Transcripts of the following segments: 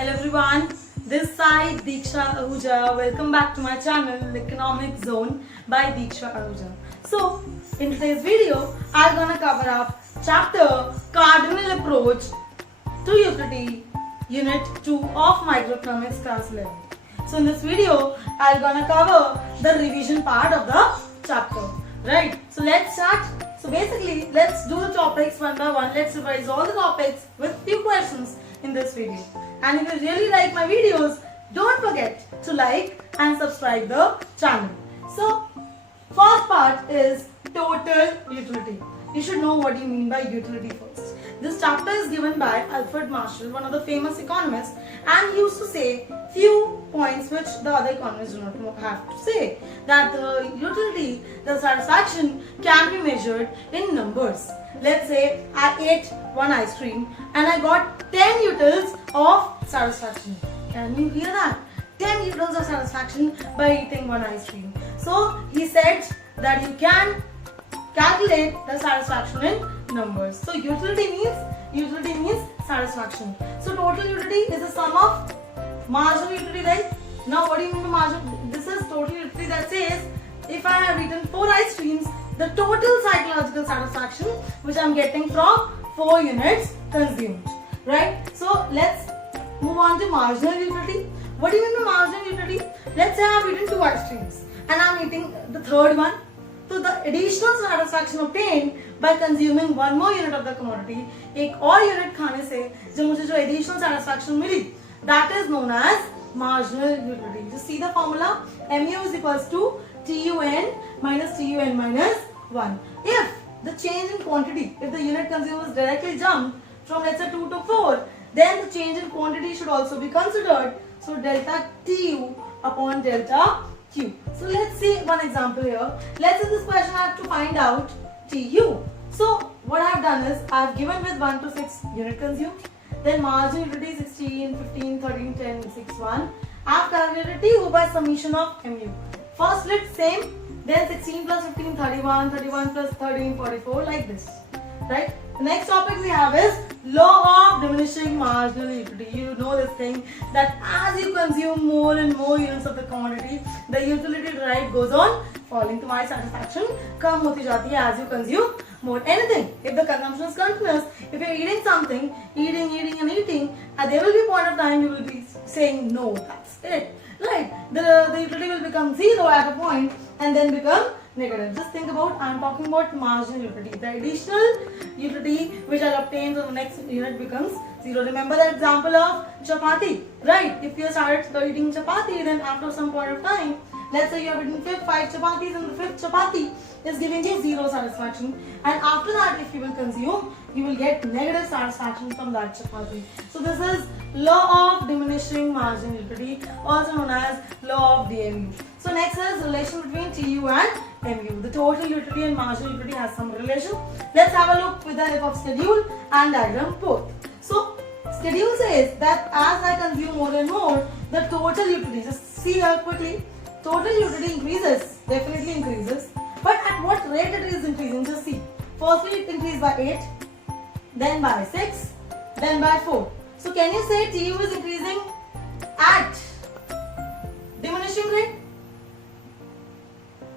Hello everyone, this side Diksha Ahuja. Welcome back to my channel Economic Zone by Diksha Ahuja. So, in today's video, I'm gonna cover up chapter Cardinal Approach to Utility Unit 2 of Microeconomics class 11. So, in this video, I'm gonna cover the revision part of the chapter. Right? So, let's start. So, basically, let's do the topics one by one. Let's revise all the topics with few questions in this video. And if you really like my videos, don't forget to like and subscribe the channel. So, first part is total utility. You should know what you mean by utility first. This chapter is given by Alfred Marshall, one of the famous economists, and he used to say few points which the other economists do not have to say. That the utility, the satisfaction can be measured in numbers. Let's say I ate one ice cream and I got 10 utils of satisfaction. Can you hear that? 10 utils of satisfaction by eating one ice cream. So he said that you can calculate the satisfaction in numbers. So utility means satisfaction. So total utility is the sum of marginal utility, right? Now what do you mean by marginal? This is total utility that says if I have eaten 4 ice creams, the total psychological satisfaction which I am getting from 4 units consumed, right? So let's move on to marginal utility. What do you mean by marginal utility? Let's say I have eaten 2 ice creams and I am eating the third one. So the additional satisfaction obtained by consuming one more unit of the commodity, एक और unit खाने से जो मुझे जो additional satisfaction milli, that is known as marginal utility. Just see the formula. Mu is equals to TUN minus TUN minus 1. If the change in quantity, if the unit consumed directly jumped from let's say 2 to 4, then the change in quantity should also be considered. So delta TU upon delta Q. So let's see one example here. Let's say this question I have to find out TU. So what I have done is I have given with 1 to 6 unit consumed. Then marginal utility 16, 15, 13, 10, 6, 1. I have calculated TU by summation of MU. First split same. Then 16 plus 15, 31, 31 plus 13, 44, like this. Right? The next topic we have is law of diminishing marginal utility. You know this thing that as you consume more and more units of the commodity, the utility derived goes on falling. तुम्हारी satisfaction कम होती जाती है as you consume more. Anything, if the consumption is continuous, if you are eating something, eating, and there will be a point of time you will be saying no, that's it. Right? The utility will become 0 at a point and then become negative. Just think about, I am talking about marginal utility. The additional utility which I'll obtain from the next unit becomes 0. Remember the example of chapati, right? If you started eating chapati, then after some point of time, let's say you have eaten 5 chapatis and the 5th chapati is giving you 0 satisfaction, and after that if you will consume, you will get negative satisfaction from that chapati. So this is law of diminishing marginal utility, also known as law of DMU. So next is relation between TU and MU. The total utility and marginal utility has some relation. Let's have a look with the help of schedule and diagram both. So schedule says that as I consume more and more, the total utility, just see here quickly, total utility increases, definitely increases. But at what rate it is increasing? Just see. Firstly it increased by 8, then by 6, then by 4. So can you say TU is increasing at diminishing rate?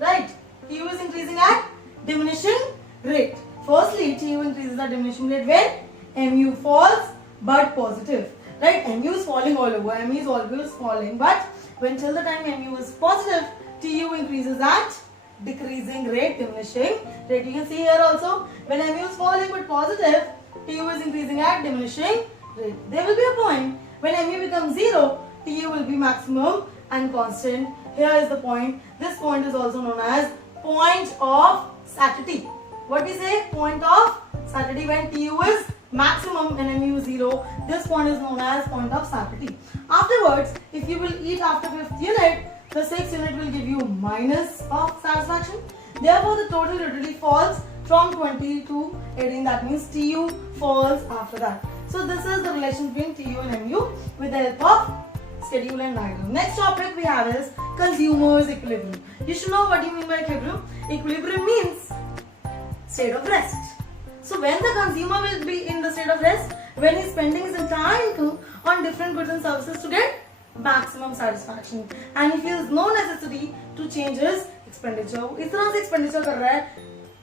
Right? TU is increasing at diminishing rate. Firstly, TU increases at diminishing rate when MU falls but positive. Right? MU is falling all over. MU is always falling. But when till the time MU is positive, TU increases at decreasing rate, diminishing rate. You can see here also, when MU is falling but positive, TU is increasing at diminishing rate. There will be a point when MU becomes 0, TU will be maximum and constant. Here is the point. This point is also known as point of satiety. What we say? Point of satiety. When TU is maximum and MU is 0, this point is known as point of satiety. Afterwards, if you will eat after 5th unit, the 6th unit will give you minus of satisfaction. Therefore, the total utility falls from 20 to 18. That means TU falls after that. So this is the relation between TU and MU with the help of schedule and diagram. Next topic we have is consumer's equilibrium. You should know what you mean by equilibrium. Equilibrium means state of rest. So when the consumer will be in the state of rest, when he's spending his entire income on different goods and services to get maximum satisfaction, and he feels no necessity to change his expenditure. इस तरह से expenditure कर रहा है,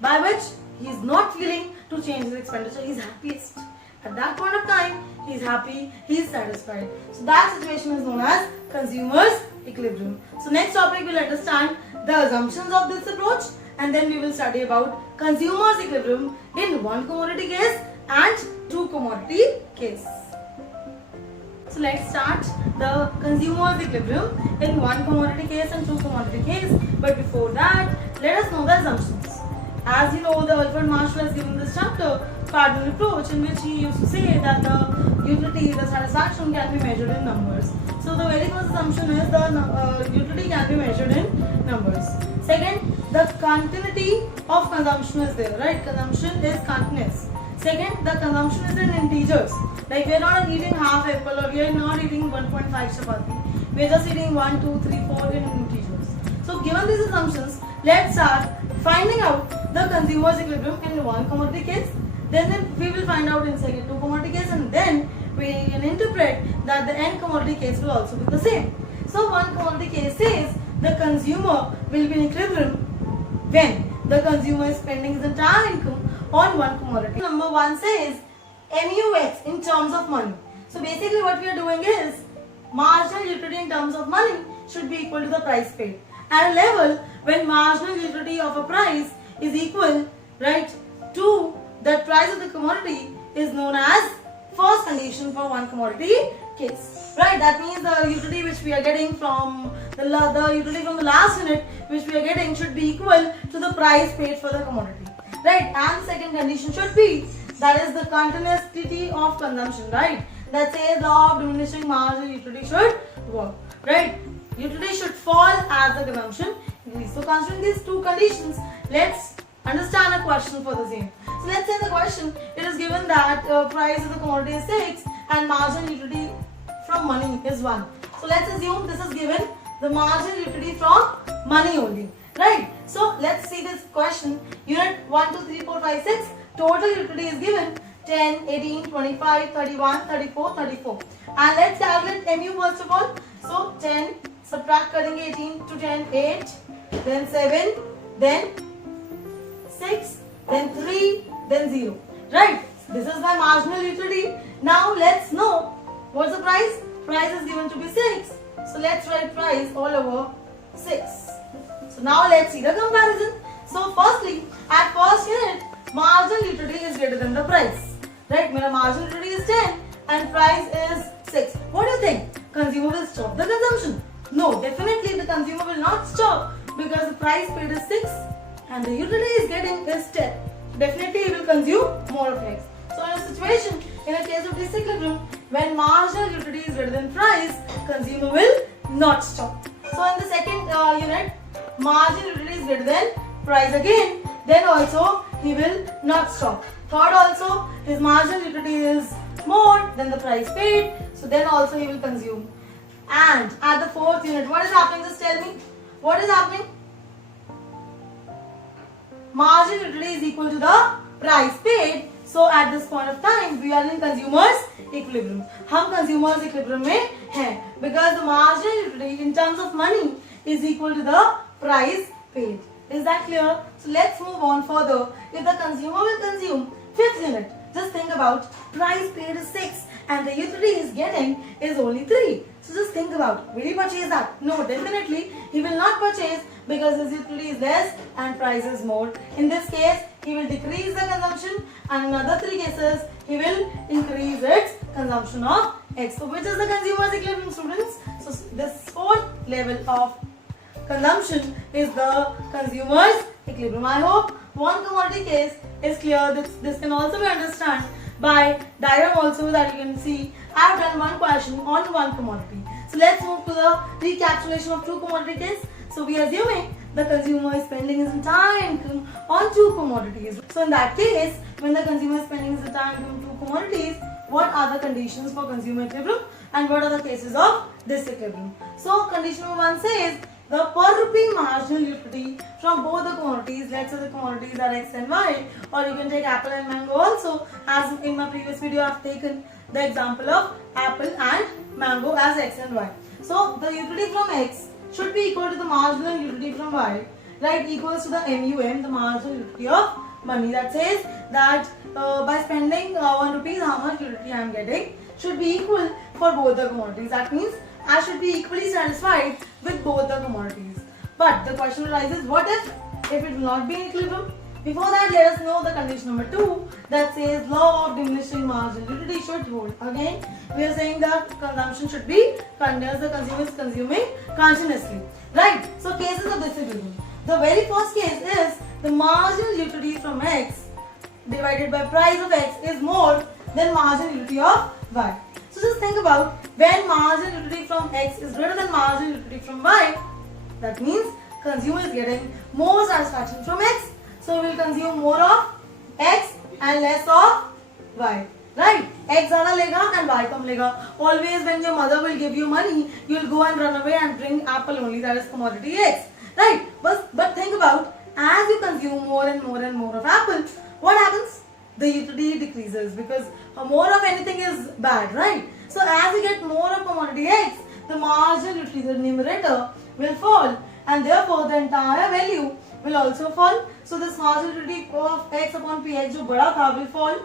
by which he is not feeling to change his expenditure. He is happiest. At that point of time, he is happy, he is satisfied. So that situation is known as consumer's equilibrium. So next topic we'll understand the assumptions of this approach, and then we will study about consumer's equilibrium in one commodity case and two commodity case. So let's start the consumer's equilibrium in one commodity case and two commodity case. But before that, let us know the assumptions. As you know, the Alfred Marshall has given this chapter, cardinal approach, in which he used to say that the utility, the satisfaction can be measured in numbers. So the very first assumption is the utility can be measured in numbers. Second, the continuity of consumption is there, right? Consumption is continuous. Second, the consumption is in integers. Like we are not eating half apple, or we are not eating 1.5 chapati. We are just eating 1, 2, 3, 4 in integers. So given these assumptions, let's start finding out the consumer's equilibrium in one commodity case. Then we will find out in second two commodity case, and then we can interpret that the end commodity case will also be the same. So one commodity case says the consumer will be in equilibrium when the consumer is spending his entire income on one commodity. Number one says MUX in terms of money. So basically what we are doing is marginal utility in terms of money should be equal to the price paid. At a level when marginal utility of a price is equal, right, to the price of the commodity is known as first condition for one commodity case. Right, that means the utility which we are getting from the utility from the last unit which we are getting should be equal to the price paid for the commodity. Right, and the second condition should be, that is the continuity of consumption, right? That says law of diminishing marginal utility should work, right? Utility should fall as the consumption increases. So considering these two conditions, let's understand a question for the same. So let's say the question, it is given that price of the commodity is 6 and marginal utility from money is 1. So let's assume this is given the marginal utility from money only, right? So let's see this question. Unit 1, 2, 3, 4, 5, 6. Total utility is given 10, 18, 25, 31, 34, 34. And let's calculate MU first of all. So 10, subtract करेंगे 18 to 10, 8, then 7, then 6, then 3, then 0. Right? This is my marginal utility. Now let's know what's the price. Price is given to be 6. So let's write price all over 6. So now let's see the comparison. So firstly, at first unit, marginal utility is greater than the price. Right? My marginal utility is 10 and price is 6. What do you think? Consumer will stop the consumption? No, definitely the consumer will not stop because the price paid is 6 and the utility is getting is 10. Definitely he will consume more of X. So in a situation, in a case of disequilibrium, when marginal utility is greater than price, consumer will not stop. So in the second unit, marginal utility is greater than price again, then also he will not stop. Third also, his marginal utility is more than the price paid, so then also he will consume. And at the fourth unit, what is happening? Just tell me. What is happening? Marginal utility is equal to the price paid. So at this point of time, we are in consumer's equilibrium. हम consumer's equilibrium में हैं because the marginal utility in terms of money is equal to the price paid. Is that clear? So let's move on further. If the consumer will consume fifth unit, just think about price paid is 6 and the utility he is getting is only 3. So just think about, will he purchase that? No, definitely he will not purchase because his utility is less and price is more. In this case, he will decrease the consumption, and in other 3 cases, he will increase its consumption of X. So which is the consumer's equilibrium, students? So this fourth level of consumption is the consumer's equilibrium. I hope one commodity case is clear. This can also be understood by diagram also, that you can see I have done one question on one commodity. So let's move to the recapitulation of two commodity case. So we are assuming the consumer is spending his entire income on 2 commodities. So in that case, when the consumer is spending his entire income on 2 commodities, what are the conditions for consumer equilibrium and what are the cases of disequilibrium? So condition number 1 says the per rupee marginal utility from both the commodities. Let's say the commodities are X and Y, or you can take apple and mango also. As in my previous video, I have taken the example of apple and mango as X and Y. So the utility from X should be equal to the marginal utility from Y, right? Equals to the MUM, the marginal utility of money. That says that by spending 1 rupees, how much utility I am getting should be equal for both the commodities. That means I should be equally satisfied with both the commodities. But the question arises, what if it will not be in equilibrium? Before that, let us know the condition number 2 that says law of diminishing marginal utility should hold. Again, we are saying that consumption should be continuous, the consumer is consuming continuously. Right? So cases of disequilibrium. The very first case is the marginal utility from X divided by price of X is more than marginal utility of Y. So just think about when marginal utility from X is greater than marginal utility from Y, that means consumer is getting more satisfaction from X. So we will consume more of X and less of Y. Right? X ज़्यादा लेगा and Y कम लेगा. Always when your mother will give you money, you will go and run away and bring apple only, that is commodity X. Right? But think about, as you consume more and more and more of apple, what happens? The utility decreases because more of anything is bad, right? So as you get more of commodity X, the marginal utility, the numerator, will fall, and therefore the entire value will also fall. So this marginal utility of X upon PX, जो बड़ा था, will fall.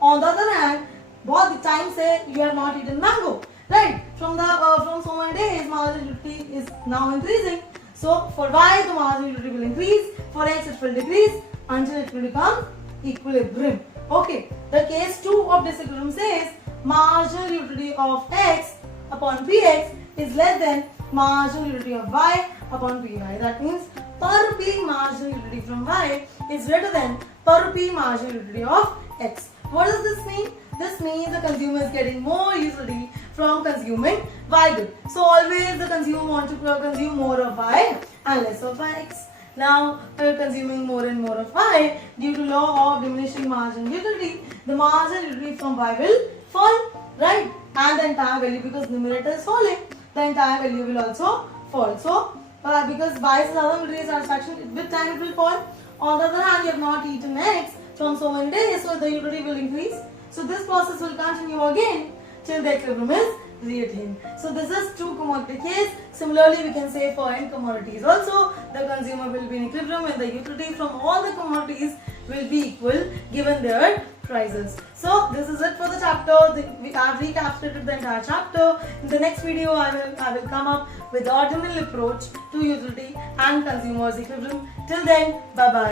On the other hand, बहुत time से you have not eaten mango, right? From so many days, marginal utility is now increasing. So for Y, the marginal utility will increase. For X, it will decrease until it will become equilibrium. Okay. The case 2 of disequilibrium says marginal utility of X upon Px is less than marginal utility of Y upon Py. That means per rupee marginal utility from Y is greater than per rupee marginal utility of X. What does this mean? This means the consumer is getting more utility from consuming Y good. So always the consumer wants to consume more of Y and less of X. Now we are consuming more and more of Y due to law of diminishing marginal utility. The marginal utility from Y will fall, right? And the entire value, because numerator is falling, the entire value will also fall. So because Y is ज़्यादा मिल रही है satisfaction, with time it will fall. On the other hand, you have not eaten X from so many days, so the utility will increase. So this process will continue again till the equilibrium is reattained. So this is 2 commodity case. Similarly, we can say for end commodities also, the consumer will be in equilibrium when the utility from all the commodities will be equal given their prices. So this is it for the chapter. We have recapitulated the entire chapter. In the next video, I will come up with the ordinal approach to utility and consumers equilibrium. Till then, bye bye.